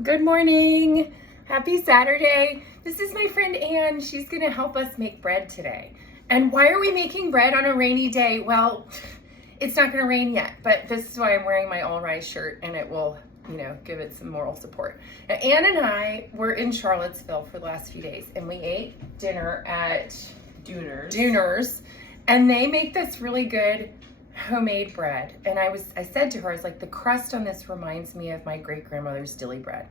Good morning. Happy Saturday. This is my friend Anne. She's going to help us make bread today. And why are we making bread on a rainy day? Well, it's not going to rain yet, but this is why I'm wearing my all rise shirt, and it will, give it some moral support. Now, Anne and I were in Charlottesville for the last few days, and we ate dinner at Dooner's, and they make this really good homemade bread. And I said to her, I was like, the crust on this reminds me of my great-grandmother's Dilly Bread.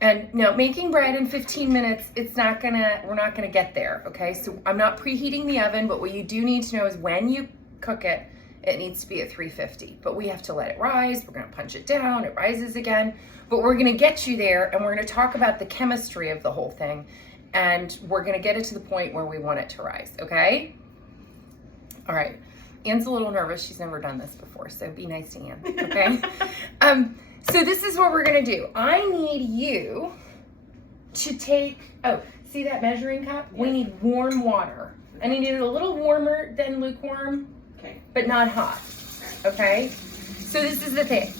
And making bread in 15 minutes, we're not gonna get there, okay? So I'm not preheating the oven, but what you do need to know is when you cook it, it needs to be at 350. But we have to let it rise. We're gonna punch it down, it rises again. But we're gonna get you there, and we're gonna talk about the chemistry of the whole thing. And we're gonna get it to the point where we want it to rise, okay? All right. Anne's a little nervous. She's never done this before, so be nice to Anne, okay? So this is what we're gonna do. I need you to take, see that measuring cup? Yes. We need warm water. I need it a little warmer than lukewarm, okay, but not hot, okay? So this is the thing.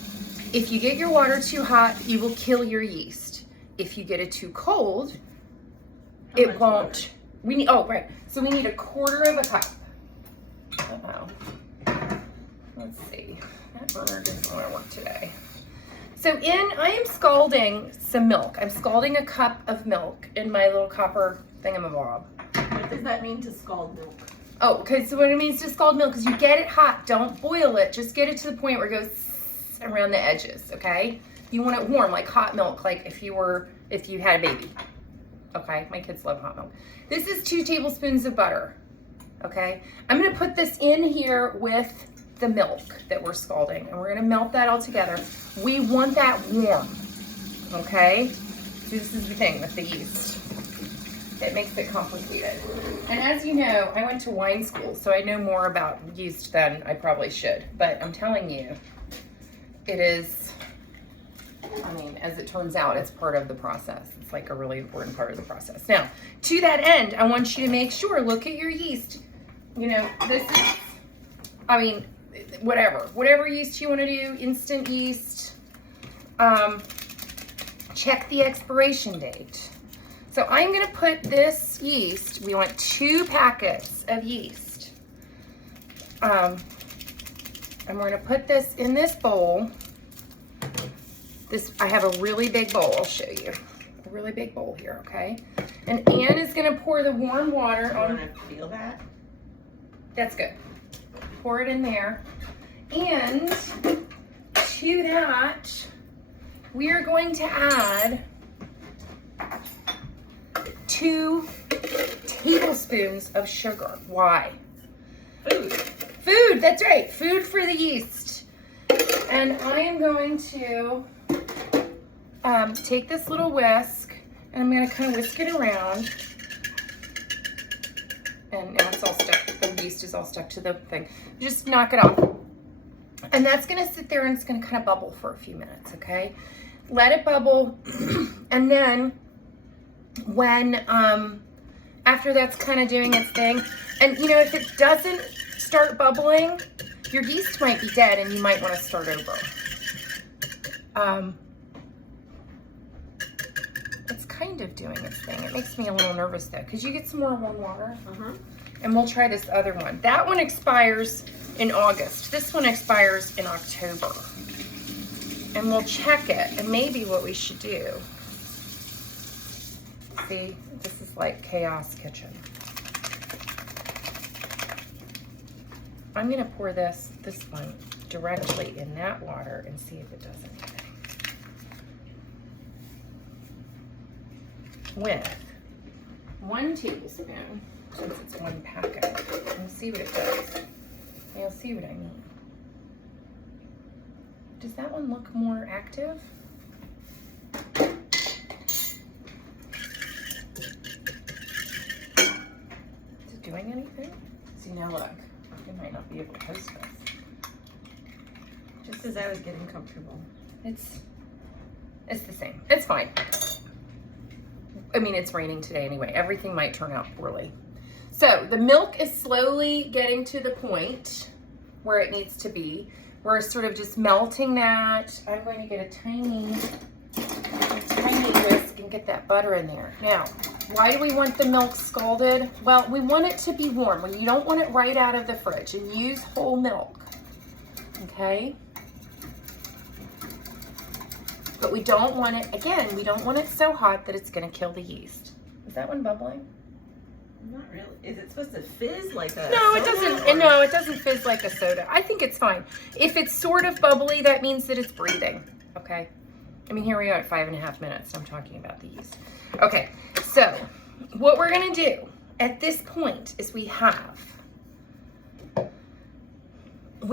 If you get your water too hot, you will kill your yeast. If you get it too cold, it won't. Right. So we need 1/4 of a cup. Oh, let's see. That burner doesn't want to work today. So I am scalding some milk. I'm scalding a cup of milk in my little copper thingamabob. What does that mean to scald milk? Oh, okay. So what it means to scald milk is you get it hot. Don't boil it. Just get it to the point where it goes around the edges. Okay. You want it warm, like hot milk, like if you had a baby. Okay. My kids love hot milk. This is 2 tablespoons of butter. Okay, I'm gonna put this in here with the milk that we're scalding, and we're gonna melt that all together. We want that warm, okay? So this is the thing with the yeast. It makes it complicated. And as you know, I went to wine school, so I know more about yeast than I probably should, but I'm telling you, it is, as it turns out, it's part of the process. It's like a really important part of the process. Now, to that end, I want you to make sure, look at your yeast. This is, whatever yeast you want to do, instant yeast, check the expiration date. So I'm going to put this yeast, we want 2 packets of yeast. And we're going to put this in this bowl. I have a really big bowl, I'll show you. A really big bowl here, okay? And Anne is going to pour the warm water on. You want to feel that? That's good. Pour it in there. And to that, we are going to add 2 tablespoons of sugar. Why? Food, that's right. Food for the yeast. And I am going to take this little whisk, and I'm going to kind of whisk it around. And now it's all stuck. The yeast is all stuck to the thing. Just knock it off. And that's going to sit there, and it's going to kind of bubble for a few minutes, okay? Let it bubble. And then when, after that's kind of doing its thing, and if it doesn't start bubbling, your yeast might be dead and you might want to start over. It's kind of doing its thing. It makes me a little nervous though. Could you get some more warm water? And we'll try this other one. That one expires in August. This one expires in October. And we'll check it. And maybe what we should do. See, this is like chaos kitchen. I'm gonna pour this one directly in that water and see if it does anything. With 1 tablespoon, since it's 1 packet, and see what it does. You'll see what I mean. Does that one look more active? Is it doing anything? See, now look. I might not be able to post this. Just as I was getting comfortable. It's the same. It's fine. It's raining today anyway. Everything might turn out poorly. So the milk is slowly getting to the point where it needs to be. We're sort of just melting that. I'm going to get a tiny get that butter in there. Now, why do we want the milk scalded? Well, we want it to be warm. You don't want it right out of the fridge, and use whole milk, okay? But we don't want it, again, we don't want it so hot that it's gonna kill the yeast. Is that one bubbling? Not really. Is it supposed to fizz like a No, it soda, doesn't. or- No, it doesn't fizz like a soda. I think it's fine. If it's sort of bubbly, that means that it's breathing, okay? I mean, here we are at 5.5 minutes. I'm talking about the yeast. Okay, so what we're gonna do at this point is we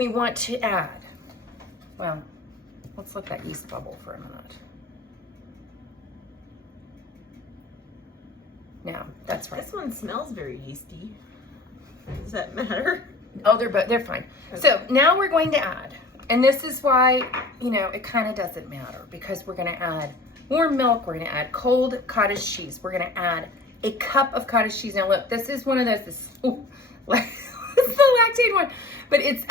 want to add, well, let's let that yeast bubble for a minute. Now, that's right. This one smells very yeasty. Does that matter? Oh, they're fine. Okay. So now we're going to add, and this is why, you know, it kind of doesn't matter, because we're going to add warm milk, we're going to add cold cottage cheese, we're going to add a cup of cottage cheese. Now look, this is one of those, it's the lactate one, but it's,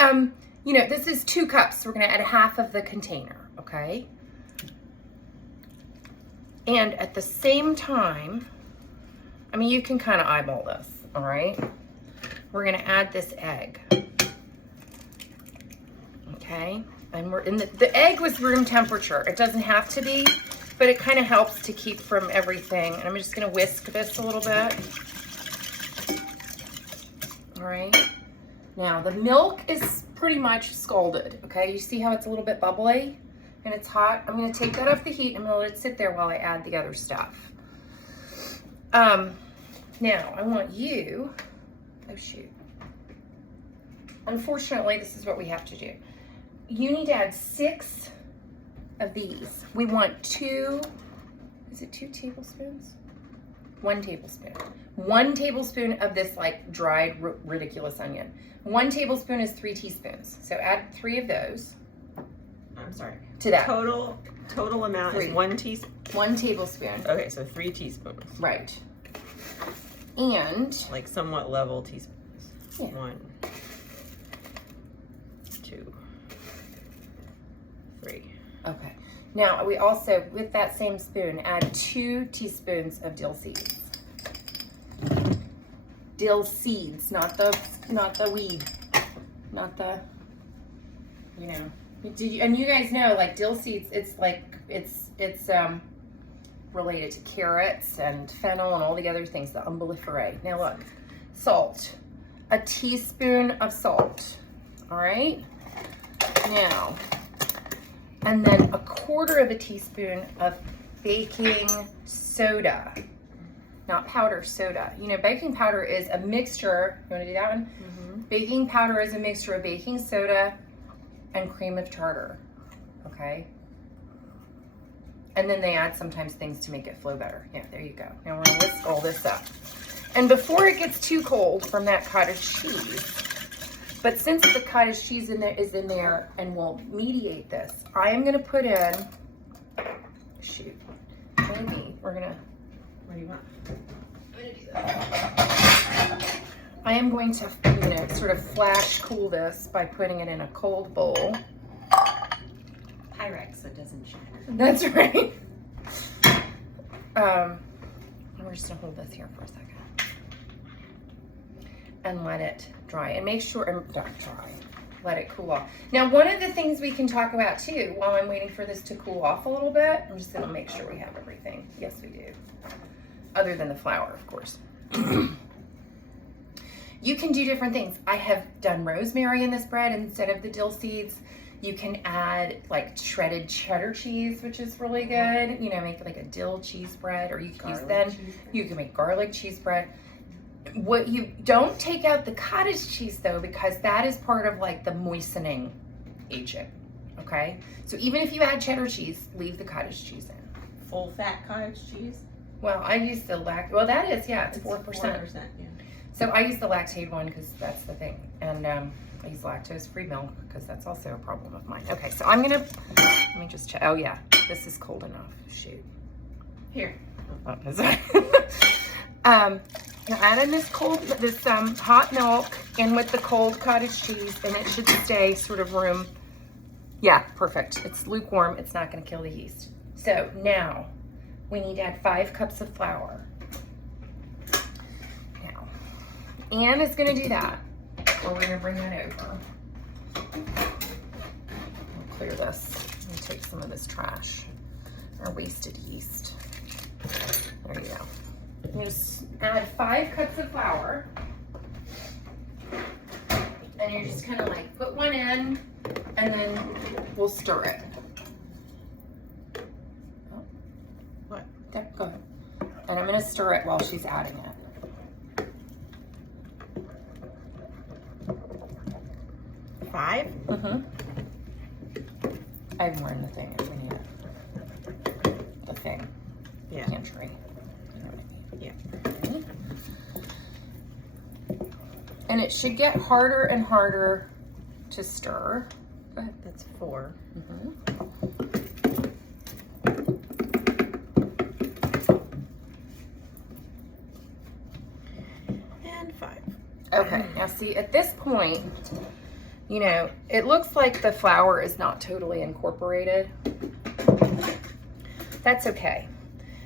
you know, this is 2 cups. So we're going to add half of the container, okay? And at the same time, I mean, you can kind of eyeball this, all right? We're gonna add this egg, okay? And we're in the egg was room temperature. It doesn't have to be, but it kind of helps to keep from everything. And I'm just gonna whisk this a little bit. All right. Now the milk is pretty much scalded, okay? You see how it's a little bit bubbly and it's hot? I'm gonna take that off the heat. I'm gonna let it sit there while I add the other stuff. Now I want you, oh shoot. Unfortunately, this is what we have to do. You need to add 6 of these. We want 2, is it 2 tablespoons? 1 tablespoon. 1 tablespoon of this like dried ridiculous onion. 1 tablespoon is 3 teaspoons. So add 3 of those. I'm sorry. To that. Total amount 3. is 1 teaspoon. 1 tablespoon. Okay, so 3 teaspoons. Right. And Like somewhat level teaspoons. Yeah. 1, 2, 3. okay. Now we also, with that same spoon, add 2 teaspoons of dill seeds. Dill seeds, not the weed, not the, you know. And you guys know, like dill seeds, it's like it's related to carrots and fennel and all the other things, the umbelliferae. Now look, salt, a teaspoon of salt. All right. Now, and then a 1/4 teaspoon of baking soda. Not powder, soda. You know, baking powder is a mixture. You want to do that one? Mm-hmm. Baking powder is a mixture of baking soda and cream of tartar. Okay? And then they add sometimes things to make it flow better. Yeah, there you go. Now we're going to whisk all this up. And before it gets too cold from that cottage cheese, but since the cottage cheese is in there and will mediate this, I am going to put in, shoot, maybe we're going to, What do you want? I'm going to do that. I am going to, you know, sort of flash cool this by putting it in a cold bowl. Pyrex so it doesn't shatter. That's right. We're just gonna hold this here for a second and let it dry. And make sure, not dry, let it cool off. Now, one of the things we can talk about too, while I'm waiting for this to cool off a little bit, I'm just gonna make sure we have everything. Yes, we do. Other than the flour, of course. You can do different things. I have done rosemary in this bread instead of the dill seeds. You can add like shredded cheddar cheese, which is really good. You know, make like a dill cheese bread, or you can use then, you can make garlic cheese bread. What you don't take out the cottage cheese though, because that is part of like the moistening agent, okay? So even if you add cheddar cheese, leave the cottage cheese in. Full fat cottage cheese? Well, I use the well that is, yeah, it's 4%. 4%, yeah. So I use the lactate one because that's the thing. And I use lactose-free milk because that's also a problem of mine. Okay, so I'm gonna, let me just check. Oh yeah, this is cold enough. Shoot. Here. Oh, sorry. Now add in this hot milk in with the cold cottage cheese, and it should stay sort of room. Yeah, perfect. It's lukewarm. It's not gonna kill the yeast. So now we need to add 5 cups of flour. Now, Anne is gonna do that, or we're gonna bring that over. I'll clear this and take some of this trash, our wasted yeast. There you go. You just add 5 cups of flour, and you're just kind of like put one in, and then we'll stir it. Oh. What? There, go ahead. And I'm gonna stir it while she's adding it. 5? Mm-hmm. I have more in the thing if we need it. The thing. Yeah. Pantry. You know what I mean? Yeah. Okay. And it should get harder and harder to stir. Go ahead. That's 4. Mm-hmm. And 5. Okay, now see, at this point, you know, it looks like the flour is not totally incorporated. That's okay,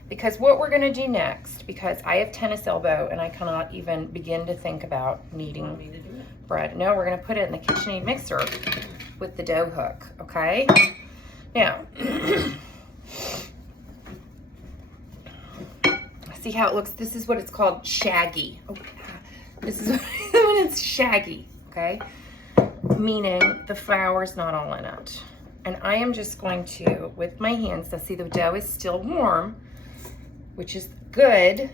because what we're gonna do next, because I have tennis elbow and I cannot even begin to think about kneading bread. No, we're gonna put it in the KitchenAid mixer with the dough hook, okay? Now, see how it looks? This is what it's called, shaggy. Oh, this is when it's shaggy, okay? Meaning the flour's not all in it. And I am just going to, with my hands, now see the dough is still warm, which is good.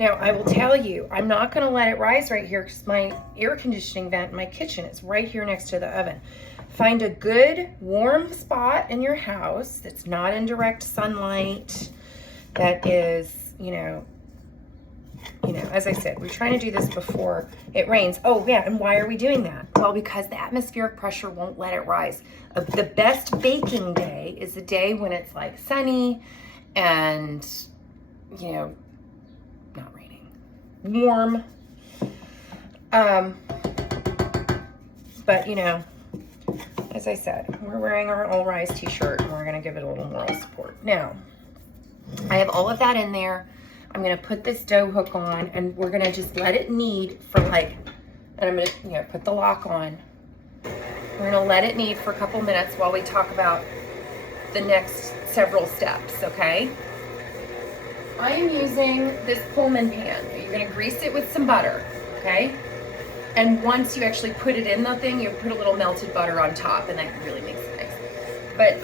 Now I will tell you, I'm not gonna let it rise right here because my air conditioning vent in my kitchen is right here next to the oven. Find a good warm spot in your house that's not in direct sunlight, that is, you know, as I said, we're trying to do this before it rains. Oh yeah, and why are we doing that? Well, because the atmospheric pressure won't let it rise. The best baking day is the day when it's like sunny and, you know, not raining, warm. But you know, as I said, we're wearing our All Rise t-shirt and we're gonna give it a little moral support. Now, I have all of that in there. I'm gonna put this dough hook on and we're gonna just let it knead for like, and I'm gonna, you know, put the lock on. We're gonna let it knead for a couple minutes while we talk about the next several steps, okay? I am using this Pullman pan. You're gonna grease it with some butter, okay? And once you actually put it in the thing, you put a little melted butter on top and that really makes it nice. But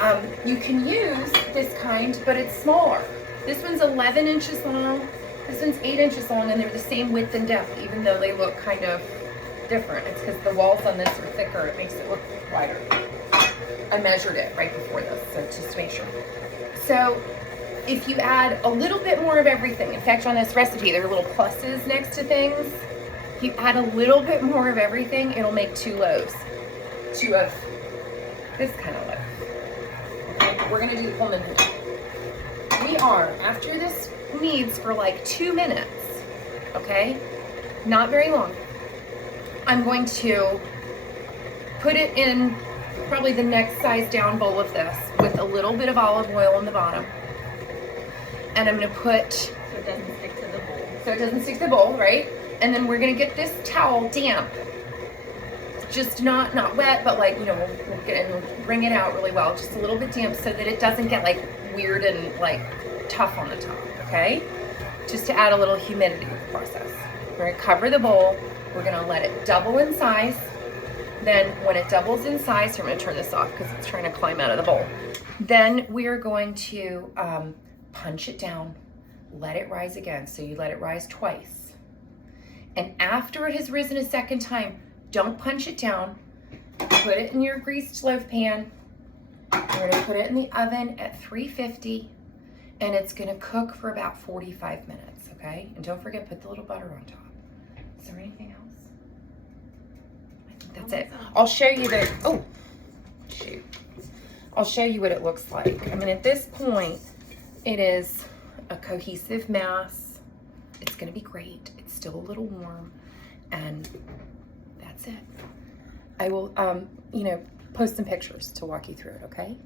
you can use this kind, but it's smaller. This one's 11 inches long, this one's 8 inches long, and they're the same width and depth, even though they look kind of different. It's because the walls on this are thicker, it makes it look wider. I measured it right before this, so just to make sure. So if you add a little bit more of everything, in fact on this recipe there are little pluses next to things. If you add a little bit more of everything, it'll make 2 loaves. 2 of this kind of loaf. Okay, we're gonna do the Pullman pan. We are, after this kneads for like 2 minutes, okay? Not very long. I'm going to put it in probably the next size down bowl of this with a little bit of olive oil on the bottom. And I'm gonna put... So it doesn't stick to the bowl. So it doesn't stick to the bowl, right? And then we're gonna get this towel damp. Just not wet, but like, you know, we'll get it and wring it out really well. Just a little bit damp so that it doesn't get like weird and like tough on the top, okay? Just to add a little humidity to the process. We're gonna cover the bowl. We're gonna let it double in size. Then when it doubles in size, I'm gonna turn this off because it's trying to climb out of the bowl. Then we're going to punch it down, let it rise again. So you let it rise twice. And after it has risen a second time, don't punch it down. Put it in your greased loaf pan. We're gonna put it in the oven at 350 and it's gonna cook for about 45 minutes, okay? And don't forget, put the little butter on top. Is there anything else? I think that's it. I'll show you the, oh, shoot. I'll show you what it looks like. I mean, at this point, it is a cohesive mass. It's gonna be great. It's still a little warm and that's it. I will, you know, post some pictures to walk you through it, okay?